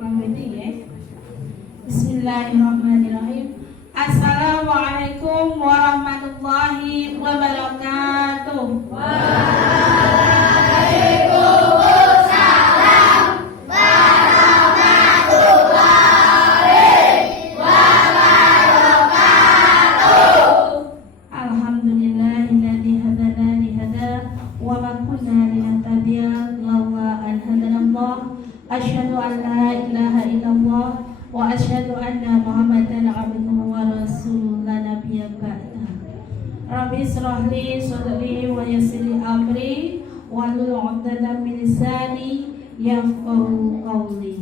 Bismillahirrahmanirrahim. Assalamualaikum warahmatullahi wabarakatuh. Waalaikumsalam warahmatullahi wabarakatuh. Alhamdulillahilladzi hadana li hada wa ma kunna linahtadiya laula an hadanallah. Asyhadu an la ilaha illallah wa asyhadu anna Muhammadan abduhu wa rasuluhu la nabiyya ba'da. Rabbi israh li sadri wa yassir li amri wahlul 'uqdatam min lisani yafqahu qawli.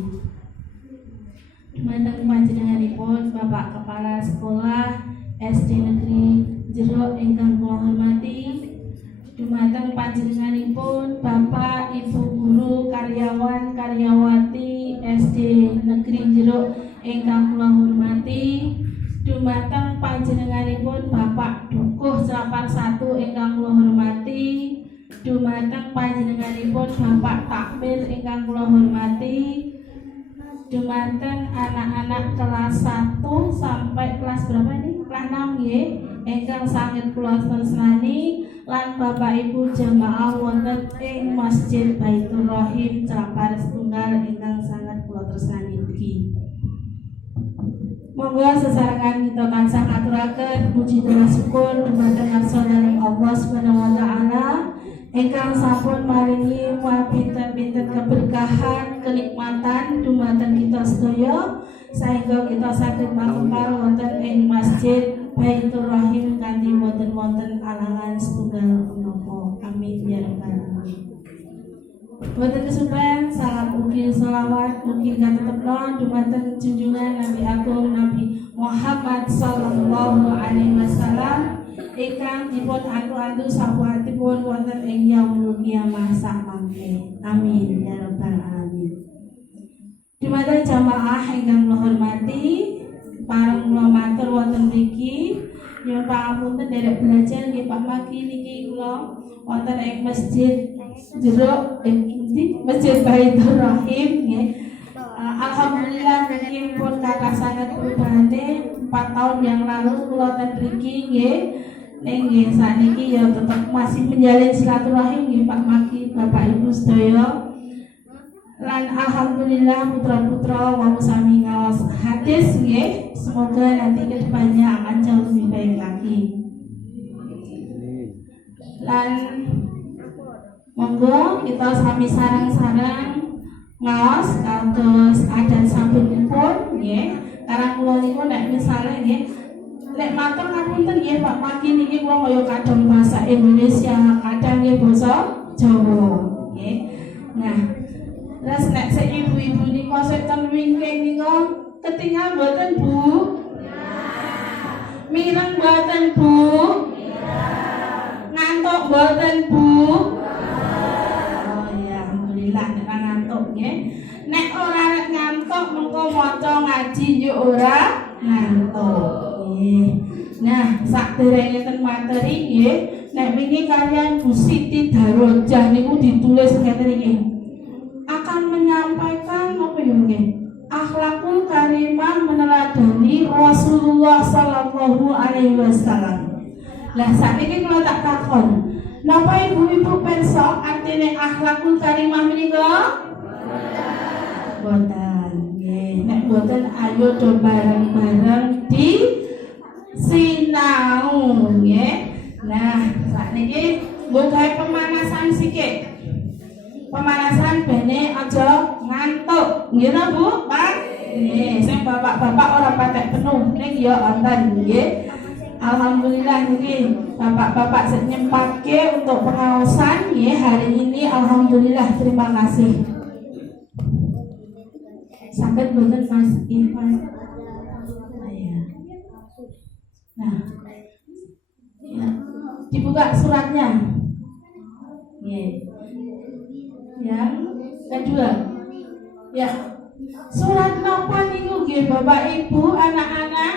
Dumateng panjenenganipun Bapak Kepala Sekolah SD Negeri Jero ingkang kula hormati, dumateng panjenenganipun Bapak Ibu guru karyawan karyawati SD Negeri Jero ingkang kula hormati, dumateng panjenenganipun Bapak Dukuh Serapan 1 ingkang kula hormati, dumateng panjenenganipun Bapak Takmir ingkang kula hormati, dumateng anak-anak kelas 1 sampai kelas berapa ini? Kelas 6 nggih, ingkang saged kula tresnani lan Bapak Ibu jamaah wonten ing Masjid Baitur Rahim Celapar Setunggal ingkang sangat kula tresnani ugi. Monggo sesarengan kita tansah ngaturaken puji dan syukur dumateng asmanipun Allah Subhanahu wa taala ingkang sampun maringi pinten-pinten keberkahan, kenikmatan dumateng kita sedaya sehingga kita saged makmur wonten ing Masjid Baitur Rahim kanthi wonten alangan setunggal menapa. Amin ya rabbal alamin. Boten kesupen salam ugi selawat mugi katetepna dumateng junjungan Nabi Agung Nabi Muhammad sallallahu alaihi wasallam ingkang dipun antu-antu sapuhatipun wonten ing yaumul qiyamah sak mangke. Amin ya rabbal alamin. Dumateng jamaah ingkang kula hormati, pareng kula matur wonten mriki nyuwun pangapunten derek belajar nggih Pak Maki niki kula wonten ing Masjid Jero Masjid Baitur Rahim nggih. Alhamdulillah niki pun kathah sanget perubahane 4 tahun yang lalu kula ten mriki nggih. Ning nggih sakniki ya tetep masih menjalin silaturahim nggih Pak Maki, Bapak Ibu sedaya. Lan alhamdulillah putra-putra wau sami ngaos hadis nggih. Semoga nanti kedepannya akan jauh lebih baik lagi. Lan monggo kita sami sareng-sareng ngaos kados adan sampun-pun nggih. Karang kula niku nek misale nggih nek matur ngapunten nggih Pak Maki niki kula kaya kadang bahasa Indonesia, kadang nggih basa Jawa nggih. Nah, terus nek sik ibu-ibu nika sik ten wingking nika ketinggal mboten Bu? Mireng mboten Bu? Ngantuk mboten Bu? Oh ya, alhamdulillah nek ngantuk nggih. Nek ora ngantuk mengko maca ngaji yo ora ngantuk nggih. Nah, sakderenge ten materi nggih, nek wingi kalian Bu Siti Darojah niku ditulis ngeten iki. Akan menyampaikan apa ya nggih? Akhlakul karimah meneladani Rasulullah sallallahu alaihi wasallam. Lah sakniki kula tak takon, napa ibu-ibu pirsa artine akhlakul karimah menika? Boten. Nggih, nek boten ayo do bareng-bareng di sinau nggih. Nah, sakniki nggo gawe pemanasan sikit. Pemanasan bene aja ngantuk. Nggih napa Bu? Pak? Nggih, sing bapak-bapak ora patek penuh ning ya wonten nggih. Alhamdulillah niki bapak-bapak sing nyempatke untuk pengaosan nggih hari ini alhamdulillah terima kasih. Sampai boten Mas Irfan. Nah. Ya. Dibuka suratnya. Nggih. Yang kedua, ya surat napa niku nggih Bapak Ibu anak-anak?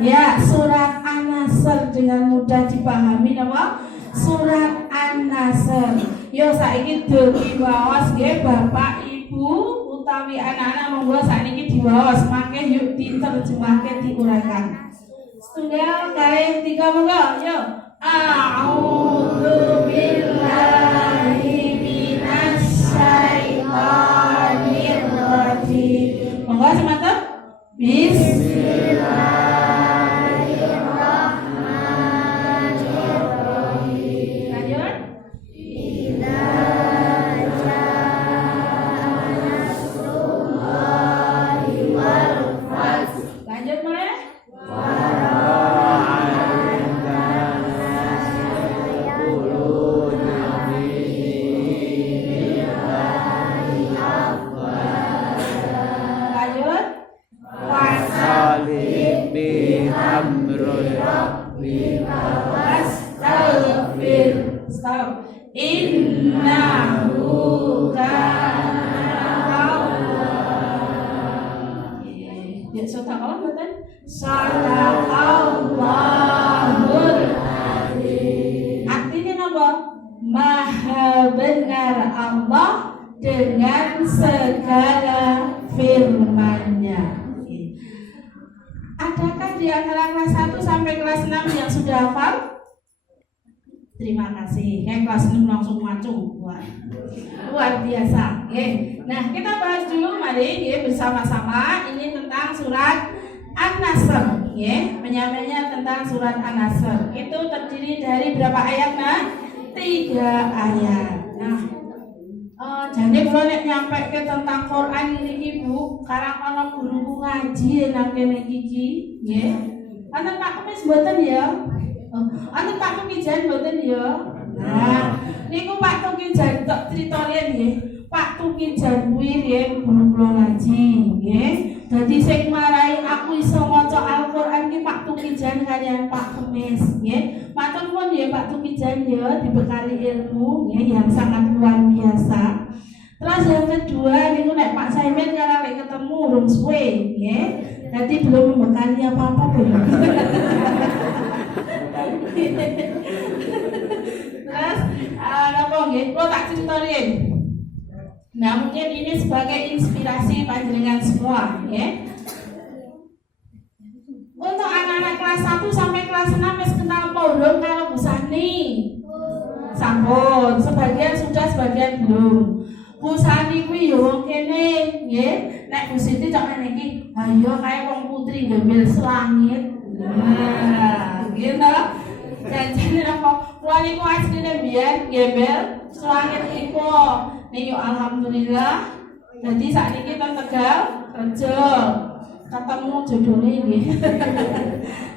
Ya, surat An-Nasr dengan mudah dipahami napa? Surat An-Nasr. Yo saiki dadi waos nggih Bapak Ibu ibu utawi anak-anak monggo sakniki diwaos mangke yuk diterjemahke diuraikan. Setunggal kalih tiga monggo yuk. A'udzu billahi minasyaitonir rajim. Monggo semanten. Bismillahirrahmanirrahim. Lanjut. Lanjut mulai. Stop. Innahu kana. Ya sedekah mboten? Sadaqallahul azim. Artinya napa? Maha benar Allah dengan segala firman-Nya. Adakah di antara kelas 1 sampai kelas 6 yang sudah hafal? Terima kasih. Kayak kelas 6 langsung macung. Wah, luar biasa. Nah, kita bahas dulu mari bersama-sama ini tentang surat An-Nasr. Penyamanya tentang surat An-Nasr. Itu terdiri dari berapa ayat? Nah, 3 ayat. Nah, jadi kalau nyampe ke tentang Quran ini Bu, karang ana guru ngaji nang kene iki, nggih. Ana Pak Kemis mboten ya? Ana Pak Tukijan mboten ya? Nah, niku Pak Tukijan tok critane nggih. Pak Tukijan kuwi nggih guru kula ngaji, nggih. Dadi sing marai aku iso maca Al-Qur'an ki Pak Tukijan kaliyan Pak Kemis, nggih. Matur nuwun ya Pak Tukijan ya dibekali ilmu nggih yang sangat luar biasa. Terus yang kedua niku nek Pak Saimin kalau lek ketemu urung suwe nggih. Nanti belum membekali apa-apa pun. Terus apa nggih kula tak critorin. Nah, mungkin ini sebagai inspirasi panjenengan semua nggih. Untuk anak-anak kelas 1 sampai kelas 6 wis kenal pondok kalau Bu Sani. Sampun, sebagian sudah, sebagian belum. Bu Sani kuwi yo wong kene, nggih. Nek Bu Siti cok ngene iki, ayo kae wong putri gembel selangit. Nah, gitu. Janjane apa? Kuwi niku asline biyen gembel selangit iku. Niku alhamdulillah. Dadi sakniki teng Tegal kerja. Ketemu jodone nggih.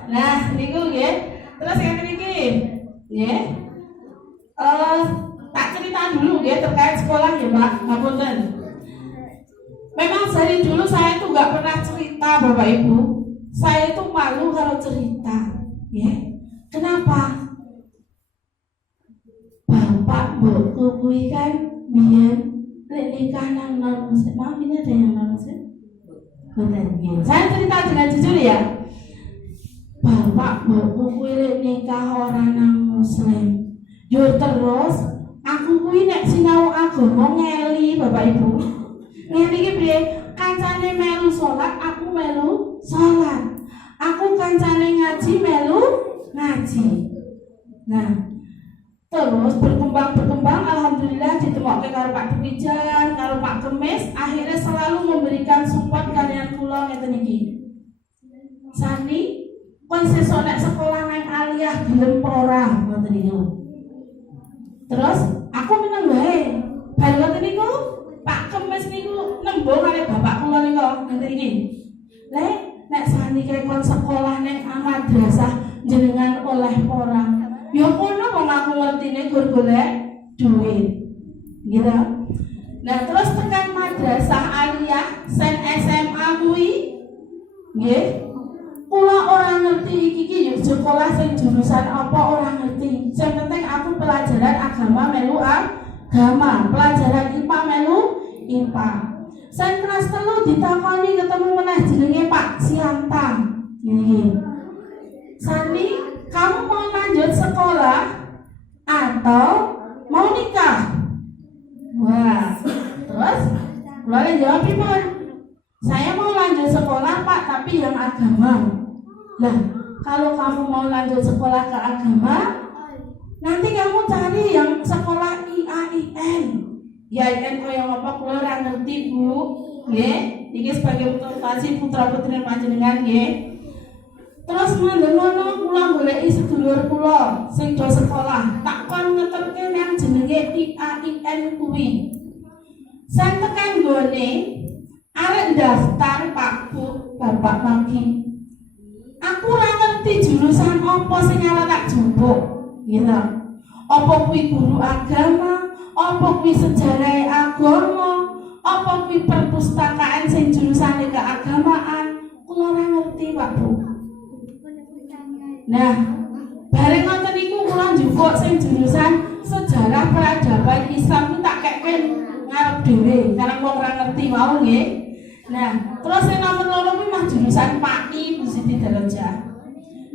Nah, niku nggih. Terus ngene iki, nggih. Tak cerita dulu ya terkait sekolah ya Pak, ngapunten. Memang dari dulu saya itu nggak pernah cerita Bapak Ibu. Saya itu malu kalau cerita, ya. Kenapa? Bapak Mbokku kuwi kan biyen lek nikah nang non muslim. Maaf ini ada yang non muslim? Betul. Saya cerita dengan jujur ya. Bapak Mbokku kuwi lek nikah orang nang muslim. Yo terus aku kuwi nek sinau agama ngeli Bapak Ibu. Ngeli iki piye? Kancane melu salat, aku melu salat. Aku kancane ngaji melu ngaji. Nah, terus berkembang alhamdulillah ditemokke karo Pak Tukijan, karo Pak Kemis, akhirnya selalu memberikan support kalian kula ngeten iki. Sani, kon sesuk nek sekolah nang aliyah gelem ora ngoten niku. Terus aku meneng wae. Bar ngoten niku Pak Kemis niku nembung kali bapak kula niku ngeten iki. Lek nek saniki kon sekolah ning madrasah jenengan oleh ora. Ya kono wong aku ngertine gur golek duit. Gitu. Nah, terus tekan madrasah aliyah sen SMA kuwi nggih. Kula ora ngerti iki sekolah sing jurusan apa ora ngerti. Sing penting aku pelajaran agama melu agama, pelajaran IPA melu IPA. Sen kelas 3 ditakoni ketemu meneh jenenge Pak Siantang. Nggih. Sani, kamu mau lanjut sekolah atau mau nikah? Wah, terus Lalu jawab pripun? Saya mau lanjut sekolah Pak, tapi yang agama. Lah, kalau kamu mau lanjut sekolah ke agama, nanti kamu cari yang sekolah IAIN. IAIN kok yang apa kula ora ngerti Bu. Nggih, iki sebagai motivasi putra-putri panjenengan nggih. Terus ngono kula goleki sedulur kula sing do sekolah, tak kon ngetepke nang jenenge IAIN kuwi. Saya tekan gone arek daftar Pak Bu, Bapak Maki. Aku ora ngerti jurusan apa sing arep tak jupuk. Gitu. Apa kuwi guru agama, apa kuwi sejarah agama, apa kuwi perpustakaan sing jurusane keagamaan. Kula ora ngerti Pak Bu. Nah, bareng ngoten niku kula njupuk sing jurusan sejarah peradaban Islam tak kekken ngarep dhewe karena wong ora ngerti mau nggih. Nah, terus yang nomor 2 kuwi mah jurusan PAI Bu Siti Darajah.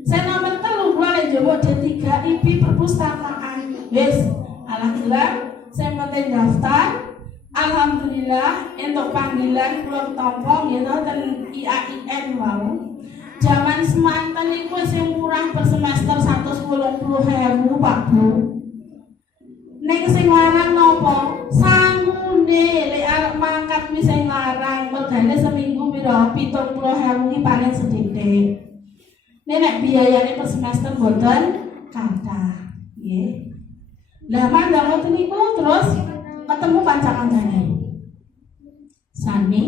Saya nomor 3 kula lek njupuk D3 IP perpustakaan. Wis, alhamdulillah saya penting daftar. Alhamdulillah entuk panggilan kula tampa nggih ten IAIN mau. Zaman semanten iku sing murah per semester 180.000 Pak Bu. Nek sing larang napa? Sangune lek arep mangkat kuwi sing larang, mergane seminggu pira? 70.000 iki paling sithik. Nek biayane per semester mboten kathah, nggih. Lah mandang ngoten niku terus ketemu kanca-kancane. Sami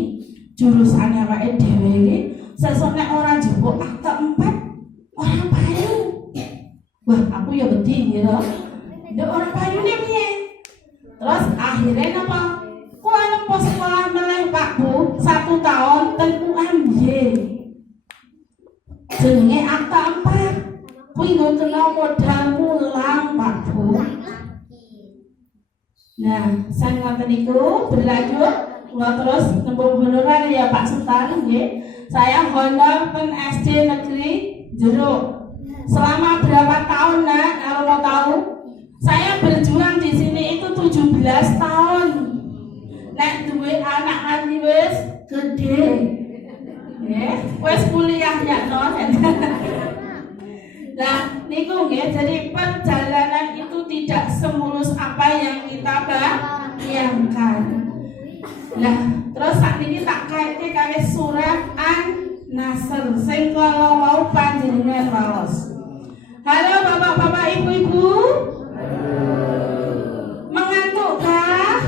jurusane awake dhewe iki sesuk nek ora njupuk akte 4 ora payu. Wah, aku ya wedi gitu. Ndek ora payune piye? Terus akhirnya napa? Kula nempuh sekolah meneh Pak Bu, 1 tahun ten UMY. Jenenge akte 4. Kuwi nggo kena modal mulang Pak Bu. Nah, sang ngoten niku berlanjut kula terus nempuh honorer ya Pak Sultan nggih. Saya honor pen SD Negeri Jeruk. Selama berapa tahun Nak? Kalau mau tahu, saya berjuang di sini itu 17 tahun. Nek duwe anak nanti wis gede. Nggih, wis kuliah ya non. Nah, niku nggih, jadi perjalanan itu tidak semulus apa yang kita bayangkan. Nah, terus saat ini tak kaitke kali surat An-Nasr sing kala wau panjenengan waos. Halo Bapak-bapak, Ibu-ibu. Mengantuk kah?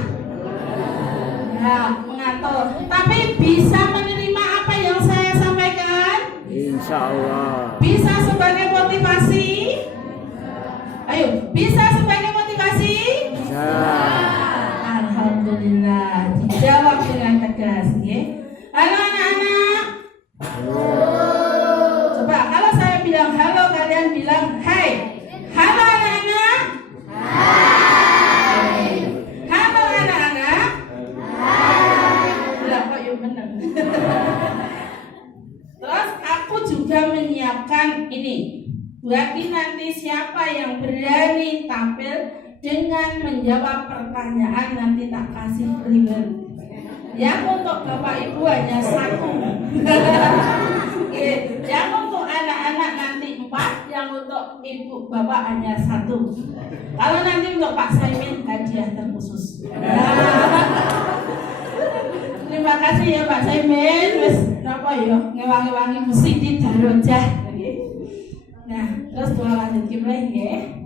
Ya, mengantuk. Tapi bisa menerima apa yang saya sampaikan? Insya Allah. Bisa sebagai motivasi? Ayo, bisa sebagai motivasi? Bisa. Alhamdulillah, dijawab dengan tegas, ya. Halo anak-anak. Halo. Coba kalau saya bilang halo, kalian bilang hai. Halo anak-anak. Hai. Halo anak-anak. Hai. Lah kok yuk bener. Terus aku juga menyiapkan ini. Bagi nanti siapa yang berani tampil dengan menjawab pertanyaan nanti tak kasih ribbon. Yang untuk Bapak Ibu hanya 1. Yang untuk anak-anak nanti 4, yang untuk Ibu Bapak hanya 1. Kalau nanti untuk Pak Saimin hadiah terkhusus. Terima kasih ya Pak Saimin. Wis napa ya ngewangi-wangi Bu Siti Darajah. Nah, terus kula lanjut mulai nggih.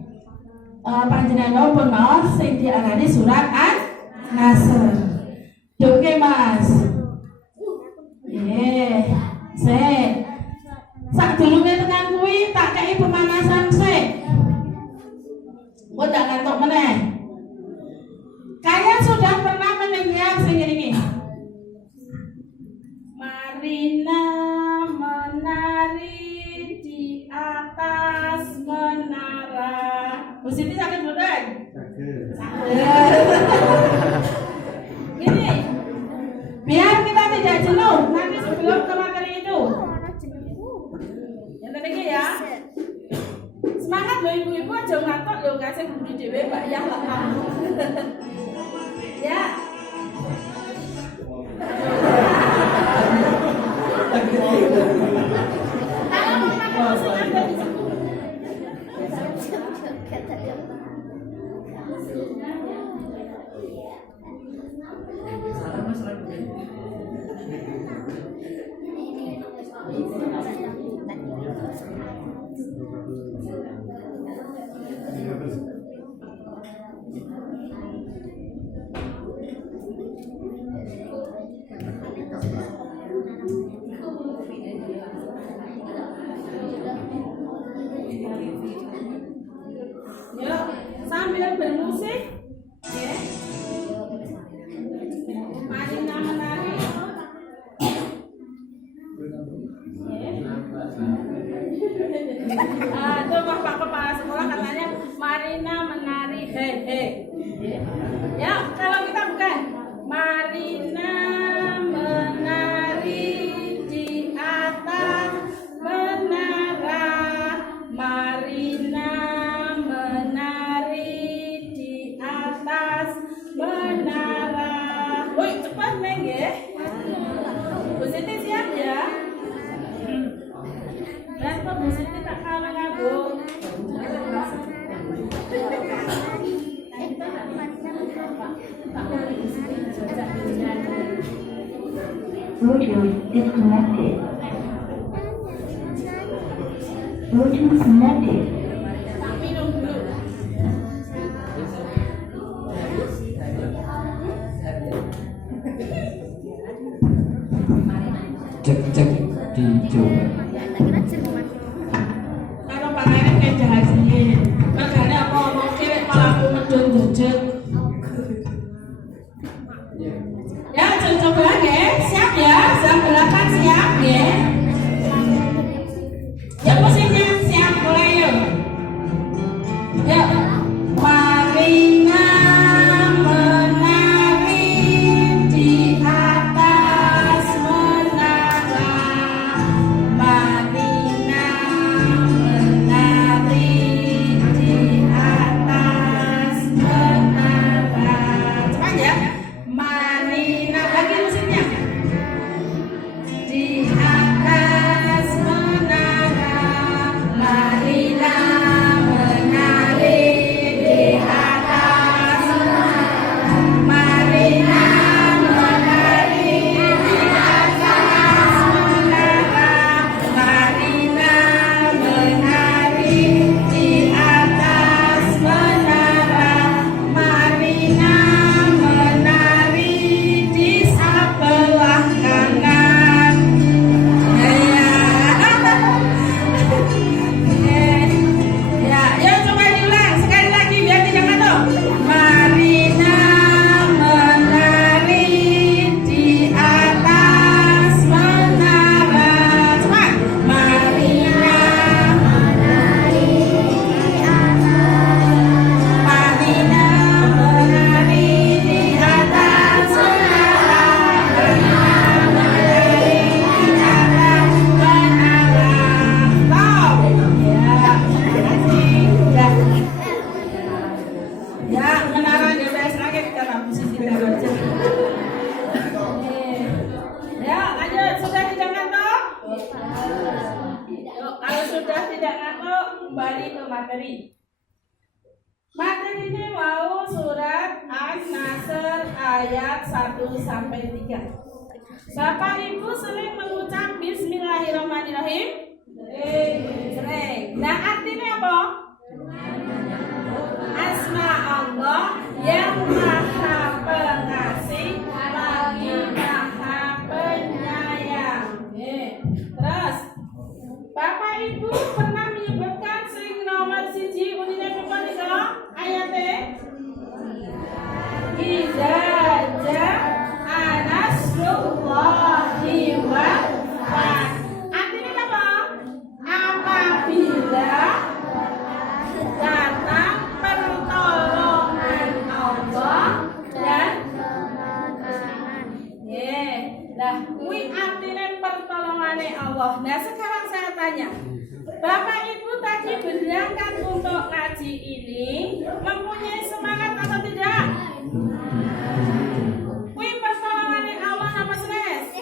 Panjenengan pun mawon sing diarani surat An-Nasr. Oke Mas. Nggih. Sik. Sadurunge tekan kuwi tak kei pemanasan sik. Kok tak ngantuk meneh. Kalian sudah pernah mendengar sing ini? Marina menari di atas menara. Bu Siti sakit bukan? Sakit. Ini tuh Pak Kepala Sekolah katanya Marina menari he. Ya, kalau kita bukan Marina menari di atas menara. Marina menari di atas menara. Woi, cepat Neng ya. Bu Siti siap ya? Dan kok Bu Siti tak kalah ngabuk. Bluetooth disconnected. Bluetooth connected. Tak minum dulu. Cek dicoba. Kalau panganan kayak jahat sih. Makanya apa ngomong kiri palaku medun dojek. Ya, coba lagi. Siap ya? Siap belakang siap ya. Ya posisinya siap mulai yuk. Yuk. Marina menari di atas menara. Marina menari di atas menara. Cepat ya. Marina lagi musiknya. Di atas menara. Marina menari di atas menara. Marina menari di atas menara. Marina menari di atas menara. Marina menari di sebelah kanan. Ya, yuk coba diulang sekali lagi biar tidak ngantuk. Marina menari di atas menara. Cepat. Marina menari di atas. Marina menari di atas menara. Marina menari di atas menara. Stop. Ya, menara GPS lagi kita posisi menara. Ya, lanjut. Sudah tidak ngantuk? Yuk, kalau sudah tidak ngantuk, kembali ke materi. Materi ini mau surat An-Nasr ayat 1 sampai 3. Bapak Ibu sering mengucap Bismillahirrahmanirrahim? Sering. Nah, artinya apa? Asma Allah yang Maha Pengasih lagi Maha Penyayang. Terus, Bapak Ibu pernah menyebutkan sing nomor siji unine apa nih ayatnya? Idza jaa nasrullahi wal fath. Artinya apa? Apabila datang pertolongan Allah dan nah, kuwi artinya pertolongannya Allah. Nah, sekarang saya tanya, Bapak Ibu tadi berangkat untuk ngaji ini mempunyai semangat atau tidak? Kuwi pertolongannya Allah apa senes?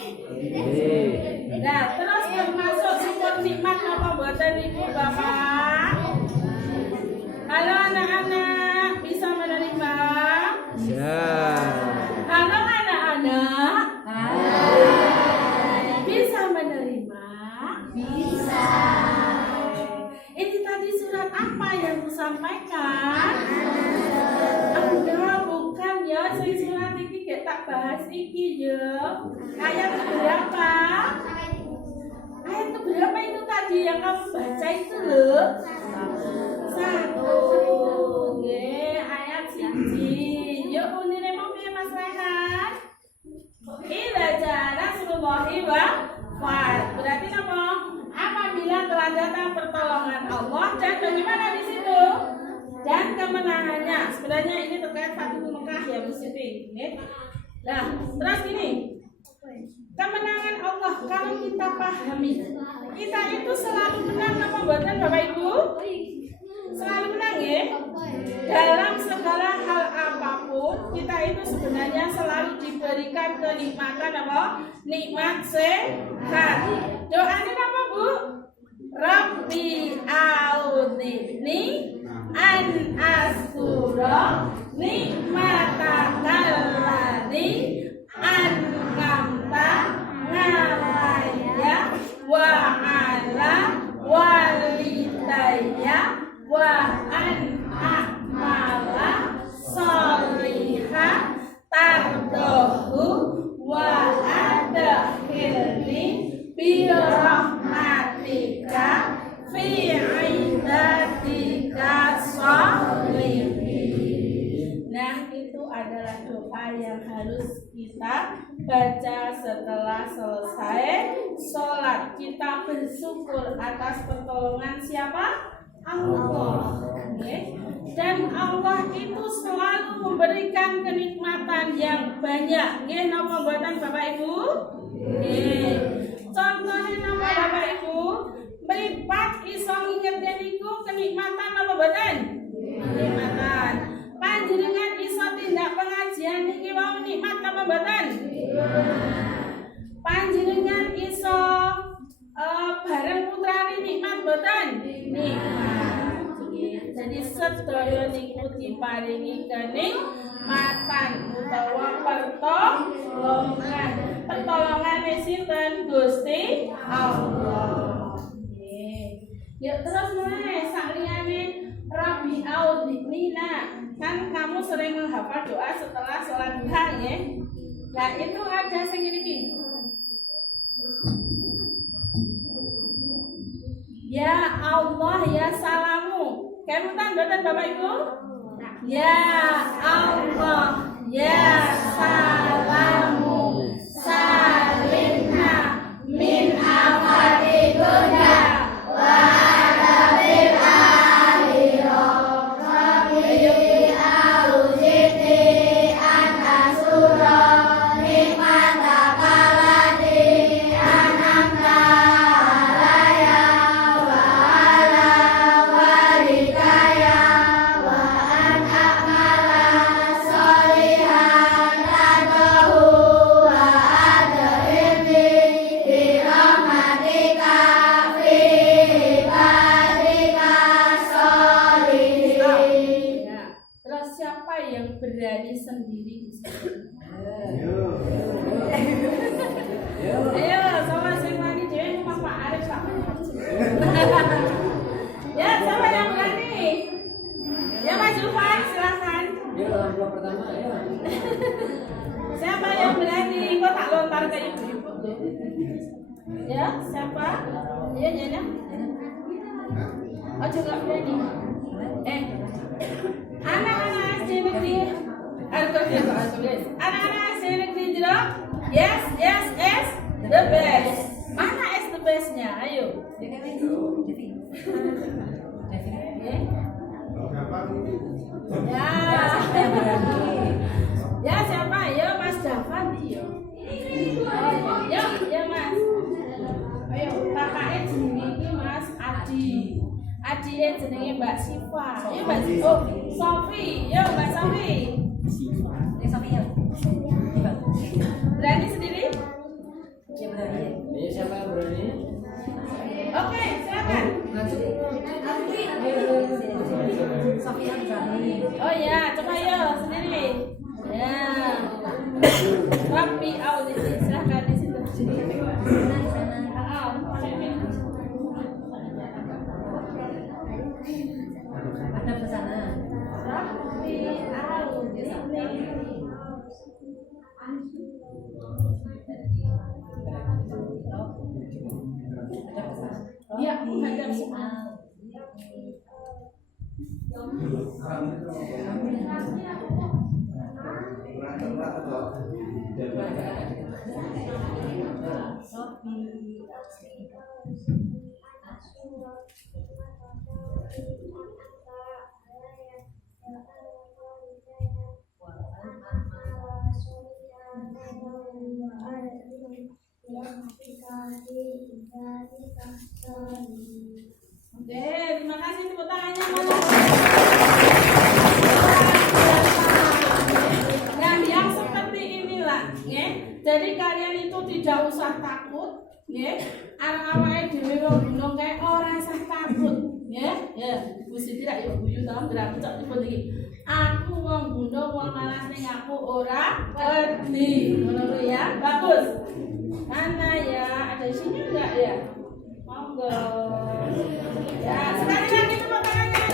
Nah, terus termasuk syukur nikmat apa buatan Ibu Bapak? Halo anak-anak, bisa menerima? Ya. Halo anak-anak. Bisa menerima? Bisa. Ini tadi surat apa yang disampaikan? Enggak, bukan ya. Surat ini gak tak bahas iki ya. Ayat berapa? Ayat berapa itu tadi yang kamu baca itu loh? 1. Ayat siji. Yuk unine mau piye Mas Rehan? Idza jaa nasrullahi wal fath. Berarti apa? Apabila telah datang pertolongan Allah dan ya Bu Siti. Nah, terus gini. Kemenangan Allah kalau kita pahami, kita itu selalu menang apa mboten Bapak Ibu? Selalu menang ya. Dalam segala hal apapun kita itu sebenarnya selalu diberikan kenikmatan apa? Nikmat sehat. Doanya apa Bu? Rabbi a'udzini an askura nikmatakallati an'amta 'alayya wa 'ala walidayya wa an a'mala sholihan tardahu wa adkhilni bi rahmatika fi ibadika sholihin. Nah, itu adalah doa yang harus kita baca setelah selesai sholat. Kita bersyukur atas pertolongan siapa? Allah. Dan Allah itu selalu memberikan kenikmatan yang banyak. Nggih napa mboten Bapak Ibu? Nggih. Contohnya napa Bapak Ibu? Mripat iso ngingetken niku kenikmatan napa mboten? Kenikmatan. Panjenengan iso tindak pengajian niki wau nikmat napa mboten? Panjenengan iso bareng putrane nikmat mboten? Nikmat. Jadi sedaya niku diparingi kenikmatan utawa pertolongan. Pertolongane sinten? Gusti Allah. Nggih. Yuk terus meneh sakliyane Rabbi a'udzini. Kan kamu sering menghafal doa setelah sholat duha ya. Nah itu ada sing iki. Ya Allah ya salamu. Kemutan mboten Bapak Ibu? Ya Allah ya salamu salimna min afati dunya wa adabil akhirah. Berani sendiri di sini. Ayo, sama sing wani dhewe Mas Pak Arif Pak. Ya, siapa yang berani? Ya Mas Jufan, silakan. Ya, kelompok pertama ya. Siapa yang berani? Kok tak lontar ke ibu-ibu? Ya, siapa? Iya, Nyana. Oh, juga berani. Anak-anak SD negeri anak-anak SD negeri Jeruk. Yes, yes, yes, the best. Mana is the bestnya? Ayo. Ya. Ya siapa? Ya Mas Jafan dia. Ya, ya Mas. Ayo, kakaknya jenenge iki Mas Adi. Adike jenenge Mbak Siva. Ya Mbak Sofi. Ya Mbak Sofi. Sofi ya. Berani sendiri? Ya berani. Ini siapa yang berani? Oke, silakan. Sofi yang berani. Oh ya, coba ya sendiri. Ya. Rabbi a'udzini. Silakan di situ. Ada pesanan. Rabbi a'udzini. Ya, menghadap semua. Oke, terima kasih tepuk tangannya mana? Nah, yang seperti inilah, ya. Jadi kalian itu tidak usah takut, ya. Awake dhewe gunung kayak ora usah takut, ya. Ya, Bu Siti ra yo guyu ta gerak cok cepet iki. Aku wong gunung wong malas ning aku ora wedi. Ngono ya. Bagus. Mana ya? Ada isinya enggak ya? Monggo. Ya, sekali lagi tepuk tangannya.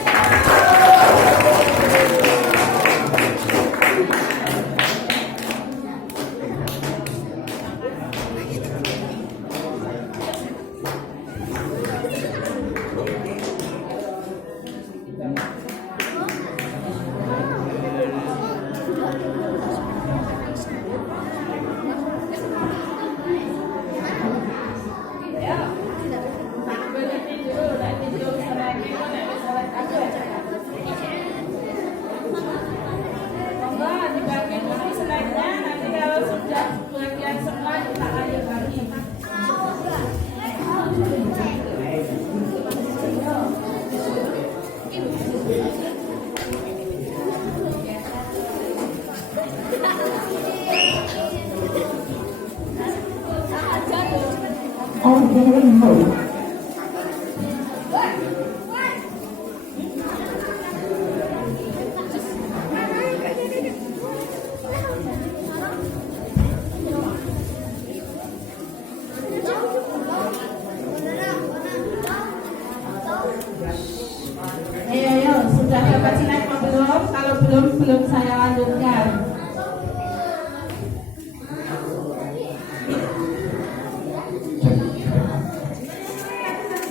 Ayo, sudah dapat slide atau belum? Kalau belum saya lanjutkan.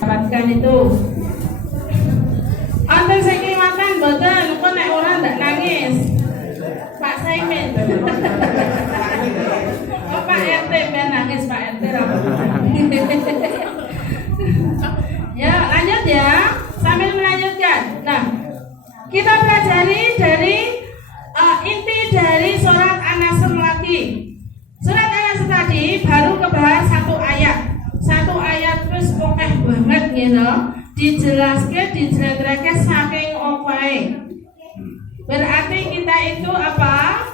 Dapatkan itu. Onten sing kliwatan mboten, kok nek ora ndak nangis. Pak Saimin. Oh, Pak RT ben nangis, Pak RT ra. Ya, lanjut ya. Sambil melanjutkan. Nah, kita pelajari dari inti dari surat An-Nasr lagi. Surat An-Nasr tadi baru kebahas satu ayat. Satu ayat terus okeh banget gitu. Dijelaskan saking oke. Berarti kita itu apa?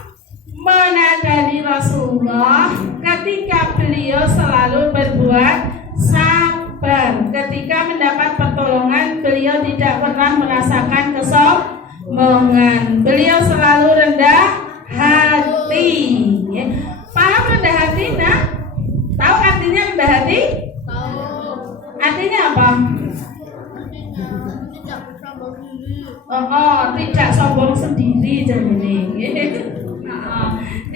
Menadani Rasulullah ketika beliau selalu berbuat sabar. Ketika mendapat pertolongan, beliau tidak pernah merasakan kesombongan. Beliau selalu rendah hati. Paham rendah hati, nah? Tahu artinya rendah hati? Tahu. Artinya apa? Tidak sombong sendiri jadi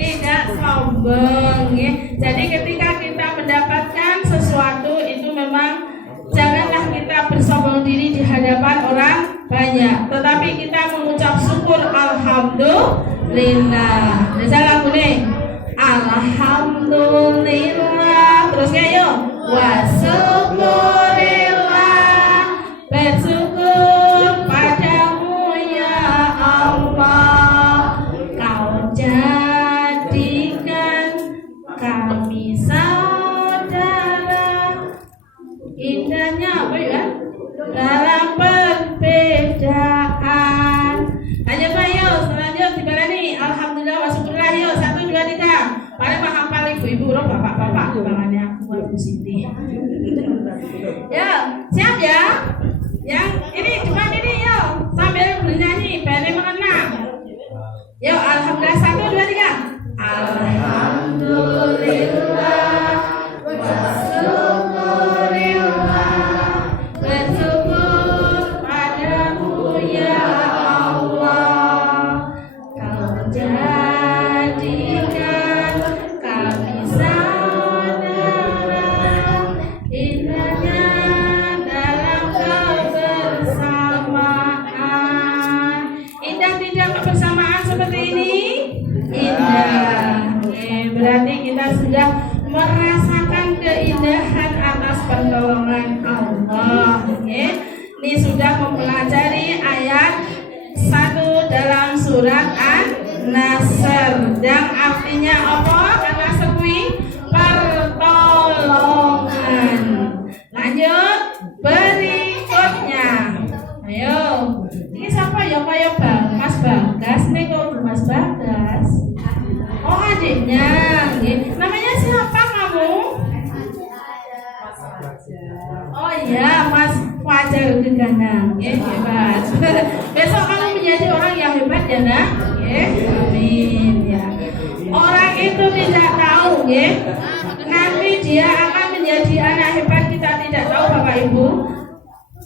tidak sombong ya. Jadi ketika kita mendapatkan sesuatu itu memang janganlah kita bersombong diri di hadapan orang banyak, tetapi kita mengucap syukur alhamdulillah. Bisa lagu nih alhamdulillah, terus ayo wa syukurillah, bersyukur padamu ya Allah, kau jadikan kami saudara. Indahnya apa ya? Dalam perbedaan. Lanjut ayo, selanjut dibalani alhamdulillah wa syukurillah. Yuk 1 2 3. Paling menghafal ibu-ibu, bapak-bapak bangannya Bu Siti. Ya, siap ya? Yang ini depan ini yuk sambil bernyanyi bani mengenang. Yuk alhamdulillah 1 2 3. Alhamdulillah wa syukurillah, bersyukur padamu ya Allah, kau jadikan kami saudara. Indahnya dalam kebersamaan. Indah tidak kebersamaan seperti ini? Indah. Berarti kita sudah merasakan keindahan atas pertolongan Allah. Ini sudah mempelajari ayat 1 dalam surat An-Nasr yang artinya apa? An-Nasr kuwi pertolongan. Geganang. Nggih. Namanya siapa kamu? Oh iya, Mas Fajar Geganang. Nggih, hebat. Besok kamu menjadi orang yang hebat ya, Nak. Nggih. Amin ya. Orang itu tidak tahu, nggih. Nanti dia akan menjadi anak hebat, kita tidak tahu Bapak Ibu.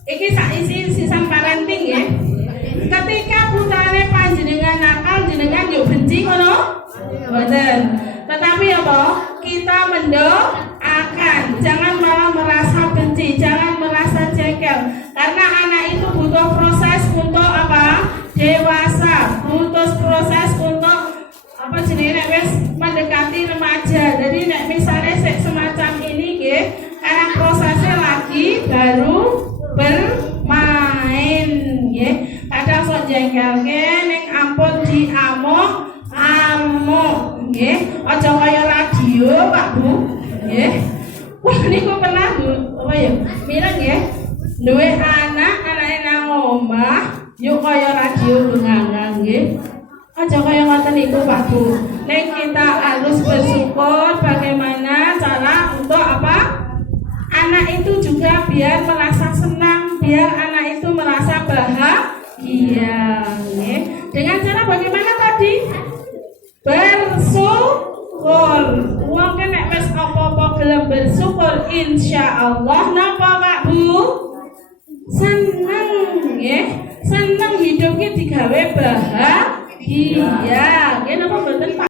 Iki saisi sisam parenting ya. Ketika putrane panjenengan nakal, jenengan yo benci ngono? Mboten. Tetapi apa? Kita mendoakan, jangan malah merasa benci, jangan merasa jengkel. Karena anak itu butuh proses untuk apa? Dewasa, butuh proses untuk apa jenenge wis mendekati remaja. Jadi nek misalnya semacam ini nggih, karena prosesnya lagi baru bermain nggih. Kadang sok jengkelke ning ampun diamuk nggih. Aja kaya radio, Pak Bu. Nggih. Wah niku pernah apa ya? Mireng nggih. Duwe anake nang omah, yo kaya radio bengangan nggih. Aja kaya ngoten niku Pak Bu. Nek kita harus bersyukur bagaimana cara untuk apa? Anak itu juga biar merasa senang, biar anak itu merasa bahagia. Dengan cara bagaimana tadi? Bersyukur. Wong nek wis apa-apa gelem bersyukur, insyaallah napa Pak Bu? Seneng nggih. Seneng hidup ki digawe bahagia. Nggih napa mboten Pak?